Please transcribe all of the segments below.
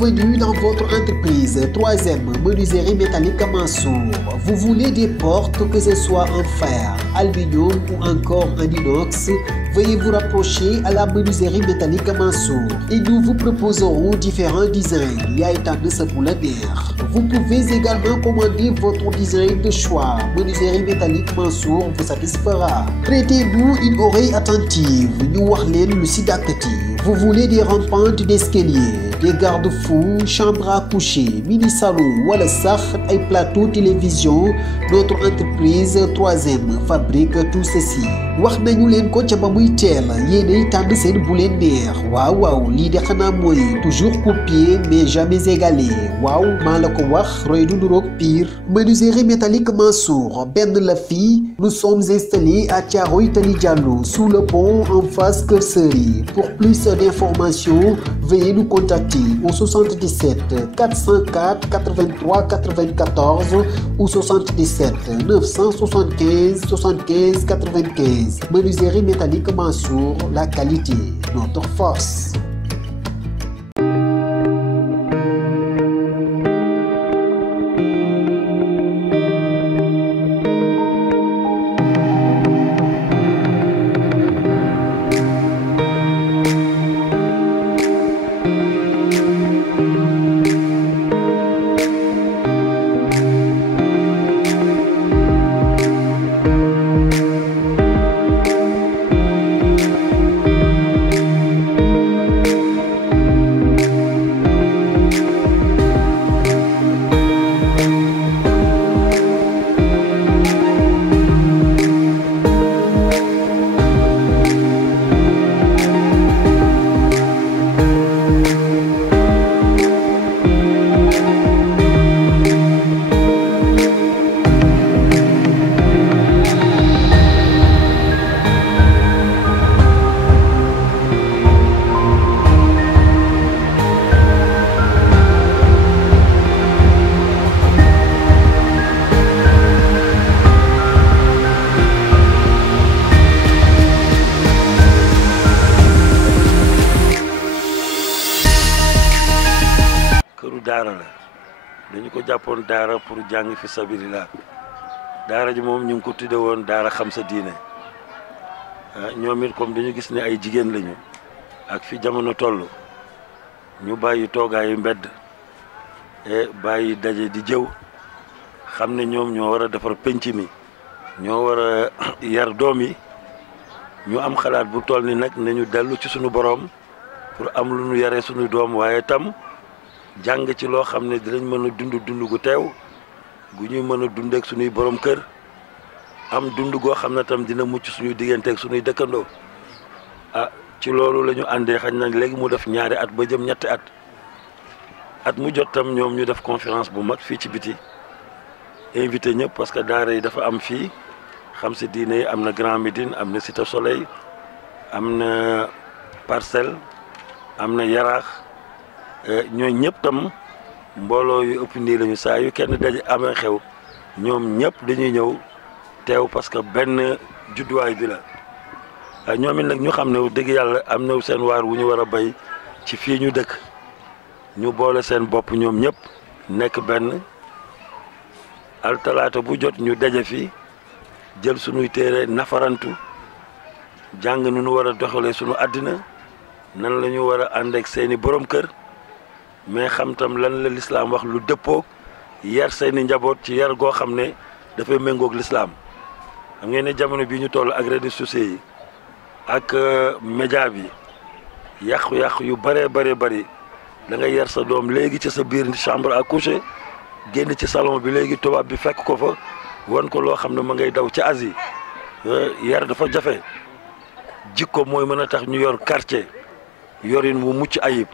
Bienvenue dans votre entreprise. 3e menuiserie métallique Mansour. Vous voulez des portes, que ce soit en fer, aluminium ou encore en inox? Veuillez vous rapprocher à la menuiserie métallique Mansour et nous vous proposerons différents designs. Yaay tànn sa bu la neex. Vous pouvez également commander votre design de choix. Menuiserie métallique Mansour vous satisfera. Prêtez-nous une oreille attentive. Ñu wax leen lu ci dàkkati. Vous voulez des rampantes d'escalier, des garde-fous, chambres à coucher, mini-salon wala sax ay plateau télévision. Notre entreprise 3e fabrique tout ceci. Wax nañu leen ko ca ba muy teel yéenay tànn seen bu leen neex. waaw lii de xanaa mooy toujours copier mais jamais égalé. waaw maa la ko wax roy du nuroog pire. Menuiserie métallique Mansour benn la fii. Nous sommes installés à Thiaroye Tali Diallo sous le pont en face Keur Seury. Pour plus d'informations, veuillez nous contacter au 77 404 83 94 ou 77 975 75 95. Menuiserie métallique Mansour, la qualité, notre force. daara la dañu ko jàppoon daara pour jàng fi sabilillah daara ji moom ñu ngi ko tudde woon daara xam sa diine ñoom it comme dañu gis ne ay jigéen lañu ak fi jamono toll ñu bàyyi toogaayu mbedd bàyyi daje di jëw xam ne ñoom ñoo war a defar penc mi ñoo war a yar doom yi ñu am xalaat bu toll ni nag nañu dellu ci suñu boroom pour am lu ñu yaree suñu doom waaye tam jàng ci loo xam ne dinañ mën a dund gu teew gu ñuy mën a dundeek suñuy borom kër am dund goo xam ne tam dina mucc suñuy digganteek suñuy dëkkandoo ci loolu la ñu àndee xañ na léegi mu def ñaari at ba jëm ñetti at mu jot tam ñoom ñu def conférence bu mag fii ci biti invité ñëpp parce que daara yi dafa am fii xam si diine yi am na Grand Médine am na Cité Soleil am na Parcelles am na Yaraax ñooñu ñëpp tam mbooloo yu ëpp nii lañu saa yu kenn daje amee xew ñoom ñëpp dañuy ñëw teew parce que benn judduwaay bi la ñoom it nag ñu xam ne dëgg yàlla am na seen waar wu ñu war a bay ci fii ñu dëkk ñu boole seen bopp ñoom ñëpp nekk benn altalaata bu jot ñu daje fi jël sunuy téere nafarantu jàng nu ñu war a doxalee sunu àddina nan la ñu war a ànd ak seeni borom kër mais xam tam lan la lislaam wax lu dëppoog yar seeni njaboot ci yar goo xam ne dafay méngoog lislaam xam ngeen ne jamono bii ñu toll ak réseaux sociaux yi ak média bi yàqu-yàqu yu bëree bëri da ngay yar sa doom léegi ci sa biir chambre à coucher génn ci salon bi léegi tubaab bi fekk ko fa wan ko loo xam ne ma ngay daw ci Asie yar dafa jafe jikko mooy mën a tax ñu yor quartier yorin mu mucc ayib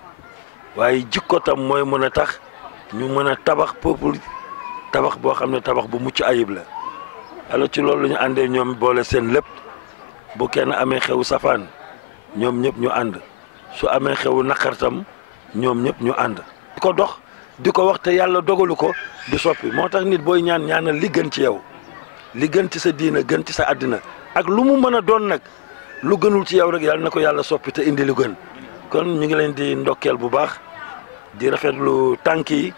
waaye jikko tam mooy mën a tax ñu mën a tabax peuple tabax boo xam ne tabax bu mucc ayib la alors ci loolu la ñu àndee ñoom boole seen lépp bu kenn amee xewu safaan ñoom ñëpp ñu ànd su amee xewu naqar tam ñoom ñëpp ñu ànd di ko dox di ko wax te yàlla dogalu ko du soppi moo tax nit booy ñaanal li gën ci yow li gën ci sa diina gën ci sa àddina ak lu mu mën a doon nag lu gënul ci yow rek yàlla na ko yàlla soppi te indi lu gën kon ñu ngi leen di ndokkeel bu baax di rafetlu tànk yi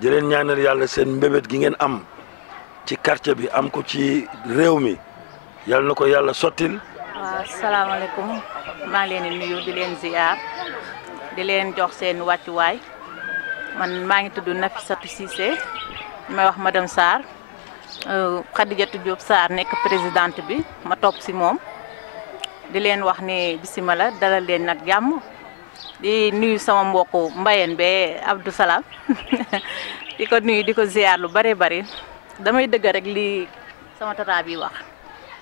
di leen ñaanal yàlla seen mbébét gi ngeen am ci quartier bi am ko ci réew mi yàlla na ko yàlla sottil. waaw salaamaaleykum maa ngi leen di nuyu di leen ziar di leen jox seen wàccuwaay man maa ngi tudd Nafissatou Cissé may wax madame Sarr Khadijatou Diop Sarr nekk présidente bi ma topp si moom di leen wax ni bisimila dalal leen nag jàmm di nuyu sama mbokku mbayeen be Abdou Salam di ko nuyu di ko ziar lu bare bari damay dëgg rek li sama tata bi wax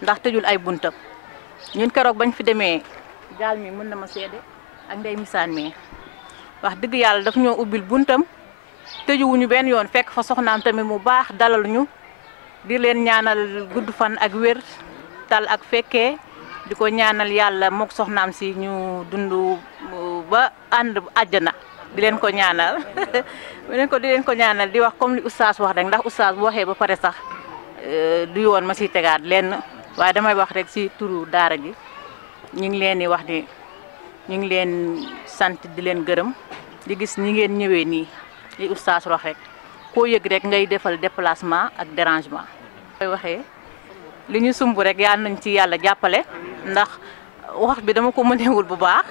ndax tëjul ay buntam ñun keroog bañ fi demee gaal mi mën na ma seede ak ndey misaan mi wax dëgg yàlla daf ñoo ubbil buntam tëjuwuñu benn yoon fekk fa soxnaam tamit mu baax dalal ñu di leen ñaanal gudd fan ak wér tal ak fekkee di ko ñaanal yàlla mook soxnaam si ñu dund ba ànd àjjana di leen ko ñaanal di leen ko ñaanal di wax comme li oustaz wax rek ndax oustaz bu waxee ba pare sax du yoon ma siy tegaat lenn waaye damay wax rek si turu daara ji ñu ngi leen di wax ni ñu ngi leen sant di leen gërëm di gis ñi ngeen ñëwee nii li oustaz wax rek koo yëg rek ngay defal déplacement ak dérangement. koy waxee li ñu sumb rek yàlla nañ ci yàlla jàppale ndax wax bi dama ko mënewul bu baax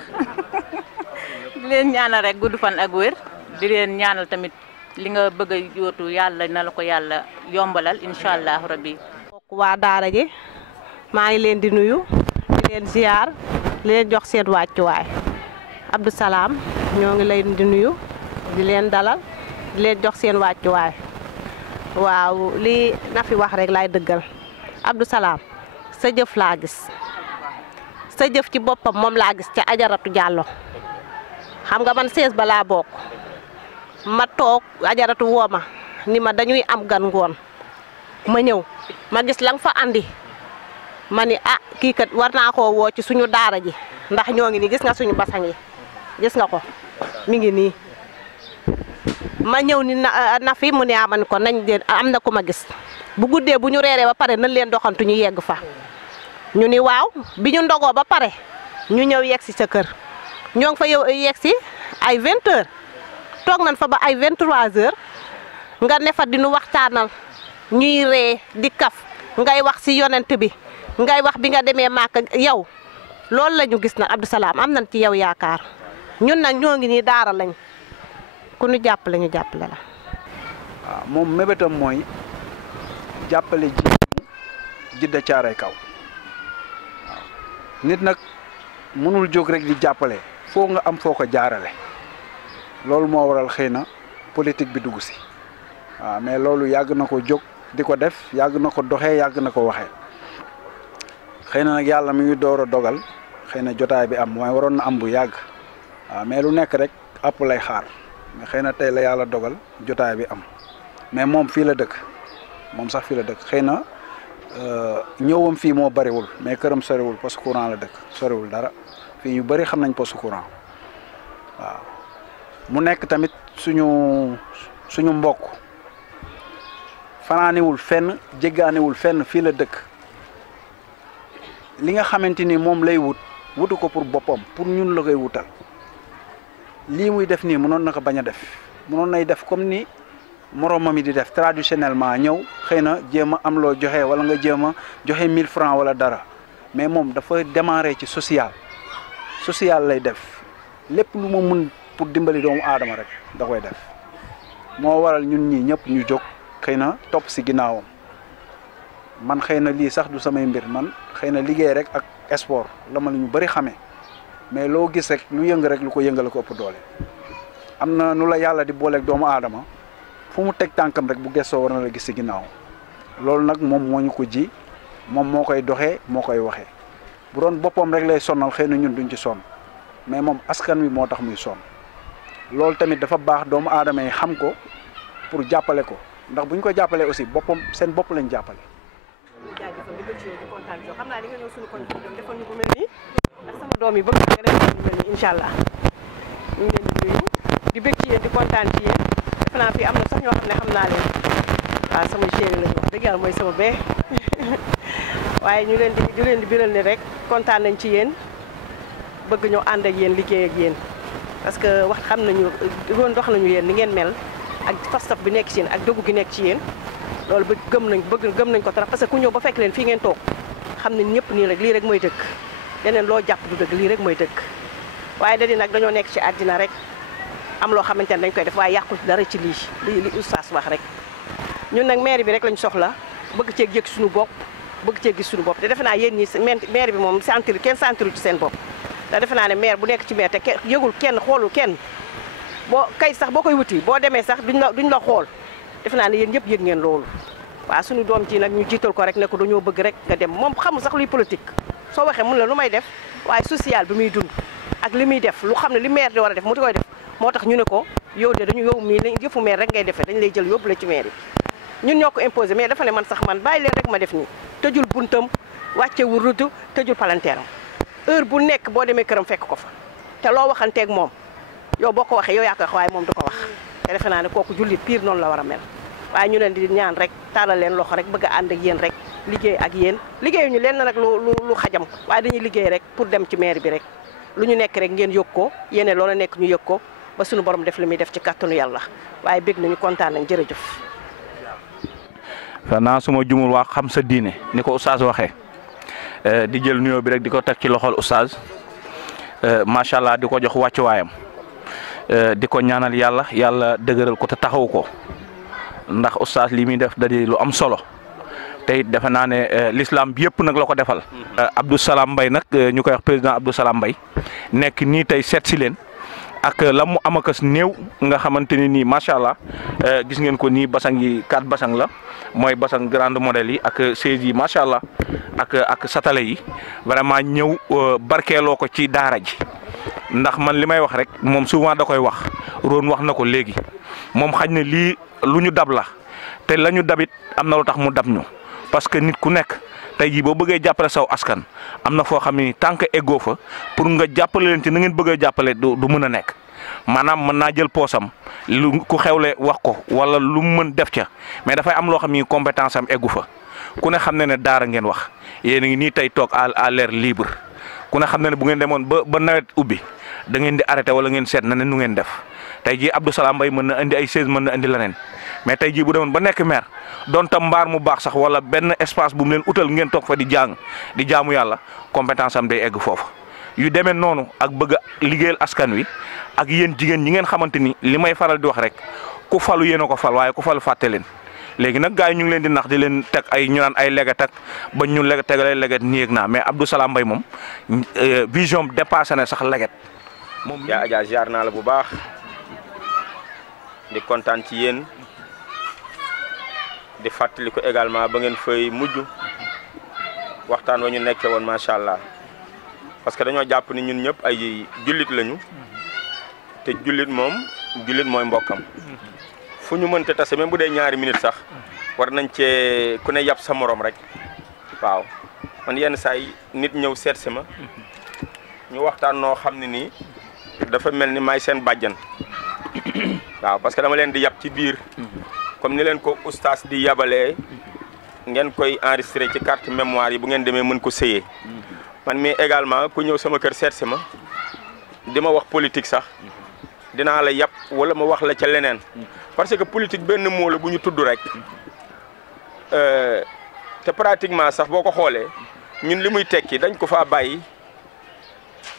di leen ñaanal rek gudd fan ak wér di leen ñaanal tamit li nga bëgg a yóotu yàlla na la ko yàlla yombalal incha allah rabbi. waa daara ji maa ngi leen di nuyu di leen ziar di leen jox seen wàccuwaay Abdou Salam ñoo ngi lay di nuyu di leen dalal di leen jox seen wàccuwaay waaw lii na fi wax rek laay dëggal Abdou Salam sa jëf laa gis sa jëf ci boppam moom laa gis ca Ajaratu Diallo xam nga man 16 ba laa bokk ma toog Ajaratu woo ma ni ma dañuy am gan ngoon ma ñëw ma gis la nga fa andi ma ni ah kii kat war naa koo woo ci suñu daara ji ndax ñoo ngi nii gis nga suñu basang yi gis nga ko mi ngi nii ma ñëw ni na fi mu ne ma ni ko nañ leen am na ku ma gis bu guddee bu ñu reeree ba pare nañ leen doxantu ñu yegg fa ñu ni waaw bi ñu ndogoo ba pare ñu ñëw yegg si sa kër ñoo ngi fa yow yegg si ay 20 heures toog nañ fa ba ay 23 heures nga ne fa di nu waxtaanal ñuy ree di kaf ngay wax si yonent bi ngay wax bi nga demee Màkka yow loolu la ñu gis nag Abdou Salam am nañ ci yow yaakaar ñun nag ñoo ngi nii daara lañ ku ñu jàppale ñu jàppale la. waaw moom mébétam mooy jàppale Djiddah Thiaroye Kaw waaw nit nag mënul jóg rek di jàppale foo nga am foo ko jaarale loolu moo waral xëy na politique bi dugg si waaw mais loolu yàgg na ko jóg di ko def yàgg na ko doxee yàgg na ko waxee xëy na nag yàlla mi ngi door a dogal xëy na jotaay bi am waaye waroon na am bu yàgg waaw mais lu nekk rek àpp lay xaar mais xëy na tey la yàlla dogal jotaay bi am mais moom fii la dëkk moom sax fii la dëkk xëy na ñëwam fii moo bariwul mais këram soriwul poste courant la dëkk soriwul dara fii ñu bari xam nañ poste courant waaw mu nekk tamit suñu mbokk fanaaniwul fenn jéggaaniwul fenn fii la dëkk li nga xamante ni moom lay wutu ko pour boppam pour ñun la koy wutal lii muy def nii mënoon na ko bañ a def mënoon nay def comme ni moroomam yi di def traditionnellement ñëw xëy na jéem a am loo joxe wala nga jéem a joxe 1000 francs wala dara mais moom dafa démarrer ci social lay def lépp lu ma mun pour dimbali doomu aadama rek da koy def moo waral ñun ñii ñëpp ñu jóg xëy na topp si ginnaawam man xëy na lii sax du samay mbir man xëy na liggéey rek ak sport la ma ñu bëri xamee mais loo gis rek lu yëng rek lu ko yëngale ko ëpp doole am na nu la yàlla di booleeg doomu aadama fu mu teg tànkam rek bu gëstoo war na la gis si ginnaaw loolu nag moom moo ñu ko ji moom moo koy doxee moo koy waxee bu doon boppam rek lay sonnal xëy na ñun duñ ci sonn mais moom askan wi moo tax muy sonn loolu tamit dafa baax doomu aadama yi xam ko pour jàppale ko ndax bu ñu ko jàppalee aussi boppam seen bopp lañ jàppale. jaajëfal di bëgg ci yow di kontaan ci yow xam naa di nga ñëw suñu koñ bi defal ñu ko mel nii ndax sama doom yi bëgg nga defal ñu mel nii incha allah ñu ngi leen di nuyu di bëgg ci yéen di kontaan ci yéen defe naa fii am na sax ñoo xam ne xam naa leen waaw sama chéri lañu wax dëgg yàlla mooy sama bee waaye ñu leen di biral ni rek kontaan nañ ci yéen bëgg ñoo ànd ak yéen liggéey ak yéen parce que wax xam nañu doon dox nañu yéen ni ngeen mel ak fastaf bi nekk ci yéen ak dëggu gi nekk ci yéen loolu ba gëm nañ ko trop parce que ku ñëw ba fekk leen fii ngeen toog xam nañ ñëpp nii rek lii rek mooy dëgg leneen loo jàpp du dëgg lii rek mooy dëgg waaye da di nag dañoo nekk ci àddina rek am loo xamante ne dañ koy def waaye yàqu dara ci li oustaz wax rek ñun nag maire bi rek lañ soxla bëgg cee yëg suñu bopp bëgg cee gis suñu bopp te defe naa yéen ñi maire bi moom kenn sentiru ci seen bopp te defe naa ne maire bu nekk ci maire te yëgul kenn xoolul kenn boo kay sax boo koy wuti boo demee sax duñ la xool defe naa ne yéen ñëpp yëg ngeen loolu waaw suñu doom ci nag ñu jiital ko rek ne ko dañoo bëgg rek nga dem moom xamul sax luy politique soo waxee mun la lu may def waaye social bi muy dund ak li muy def lu xam ne li maire di war a def mu koy def moo tax ñu ne ko yow de dañu yow mii yëfu maire rek ngay defee dañ lay jël yóbbu la ci maire yi ñun ñoo ko imposé mais dafa ne man sax man bàyyi leen rek ma def nii tëjul buntam wàccewul rudd tëjul palanteeram heure bu nekk boo demee këram fekk ko fa te loo waxanteeg moom yow boo ko waxee yow yaa koy wax waaye moom du ko wax te defe naa ne kooku jullit pire noonu la war a mel waaye ñu leen di ñaan rek taalal leen loxo rek bëgg a ànd ak yéen rek liggéey ak yéen liggéeyuñu leen nag lu xajam waaye dañuy liggéey rek pour dem ci maire bi rek lu ñu nekk rek ngeen yëg ko yéene loola nekk ñu yëg ko ba suñu borom def li muy def ci kàttanu yàlla waaye bég nañu kontaan nañ jërëjëf. naa suma jumul waa xam sa diine ni ko oustaz waxee di jël nuyoo bi rek di ko teg ci loxol oustaz macha allah di ko jox wàccuwaayam di ko ñaanal yàlla dëgëral ko te taxaw ko ndax oustaz li muy def da di lu am solo te it defe naa ne l'islam bi yëpp nag la ko defal. Abdou Salam Mbaye nag ñu koy wax président Abdou Salam Mbaye nekk nii tey seet si leen ak la mu amakas néew nga xamante ni nii macha allah gis ngeen ko nii basang yi 4 basang la mooy basang grande modèle yi ak chaise yi macha allah ak satale yi vraiment ñëw barkeeloo ko ci daara ji ndax man li may wax rek moom souvent da koy wax roon wax na ko léegi moom xañ na lii lu ñu dab la te la ñu dabit am na lu tax mu dab ñu parce que nit ku nekk tey jii boo bëggee jàppale saw askan am na foo xam ne tant que eggoo fa pour nga jàppale leen ci na ngeen bëggee jàppale du mën a nekk maanaam mën naa jël poosam lu ku xewle wax ko wala lu mu mën def ca mais dafay am loo xam ni compétence am eggu fa ku ne xam ne ne daara ngeen wax yéen a ngi nii tey toog à l'air libre ku ne xam ne ne bu ngeen demoon ba nawet ubbi da ngeen di arrêté wala ngeen seet na ne nu ngeen def tey jii Abdou Salam Mbaye mën na indi ay chaise mën na indi leneen mais tey jii bu demoon ba nekk maire doon tam mbaar mu baax sax wala benn espace bu mu leen utal ngeen toog fa di jaamu yàlla compétence am day egg foofu yu demee noonu ak bëgg a liggéeyal askan wi ak yéen jigéen ñi ngeen xamante ni li may faral di wax rek ku falu yéen a ko fal waaye ku falu fàtte leen léegi nag gars yi ñu ngi leen di nax di leen teg ay ñu naan ay leget ak ba ñu tegalee leget nii ak naa mais Abdou Salam Mbaye moom vision dépassé na sax leget. moom yaa Adja ziar naa la bu baax di kontaan ci yéen di fàttali ko également ba ngeen fay mujj waxtaan wa ñu nekkee woon macha allah parce que dañoo jàpp ni ñun ñëpp ay jullit lañu te jullit mooy mbokkam fu ñu mënte tase même bu dee ñaari minutes sax war nañ cee ku ne yàpp sa morom rek waaw man yenn saa yi nit ñëw seet si ma ñu waxtaan noo xam ne nii dafa mel ni maay seen bàjjan waaw parce que dama leen di yàpp ci biir comme ni leen ko oustaz di yabalee ngeen koy enregistré ci carte mémoire yi bu ngeen demee mën ko sëyee man mii également ku ñëw sama kër seet si ma di ma wax politique sax dinaa la yàpp wala ma wax la ca leneen parce que politique benn mot la bu ñu tudd rek te pratiquement sax boo ko xoolee ñun li muy tekki dañ ko faa bàyyi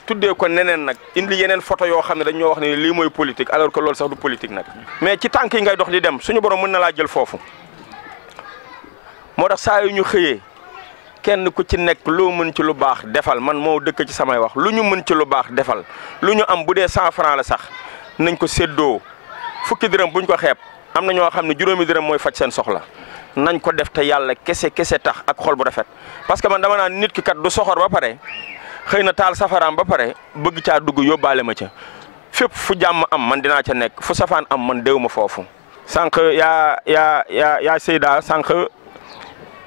tuddee ko neneen nag indi yeneen photo yoo xam ne dañ ñoo wax ne lii mooy politique alors que loolu sax du politique nag mais ci tànk yi ngay dox di dem suñu borom mën na laa jël foofu moo tax saa yu ñu xëyee kenn ku ci nekk loo mën ci lu baax defal man moo dëkk ci samay wax lu ñu mën ci lu baax defal lu ñu am bu dee 100 francs la sax nañ ko séddoo fukki dërëm buñ ko xeeb am na ñoo xam ne juróomi dërëm mooy faj seen soxla nañ ko def te yàlla kese tax ak xol bu rafet parce que man dama naan nit ki kat du soxor ba pare xëy na taal safaraam ba pare bëgg caa dugg yóbbaale ma ca fépp fu jàmm am man dinaa ca nekk fu safaan am man déw ma foofu. sànq yaa Seyda sànq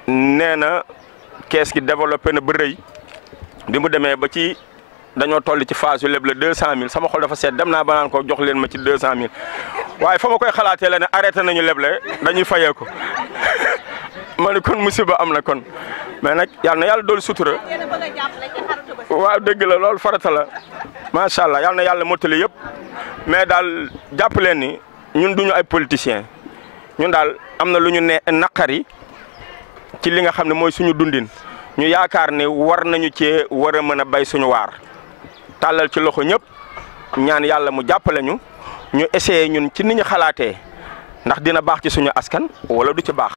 nee na kees gi développé na ba rëy bi mu demee ba ci dañoo toll ci phase yu leble 200000 sama xol dafa seet dem naa ba naan ko jox leen ma ci 200000 waaye fa ma koy xalaatee la ne arrêté nañu leble dañuy fayee ko ma ne kon musiba am na kon mais nag yal na yàlla dool sutura waaw dëgg la loolu farata la macha allah yal na yàlla mottali yëpp mais daal jàpp leen ni ñun duñu ay politiciens ñun daal am na lu ñu ne naqari ci li nga xam ne mooy suñu dundin ñu yaakaar ne war nañu cee war a mën a bay suñu waar tàllal ci loxo ñëpp ñaan yàlla mu jàppale ñu essayé ñun ci ni ñu xalaatee ndax dina baax ci suñu askan wala du ci baax.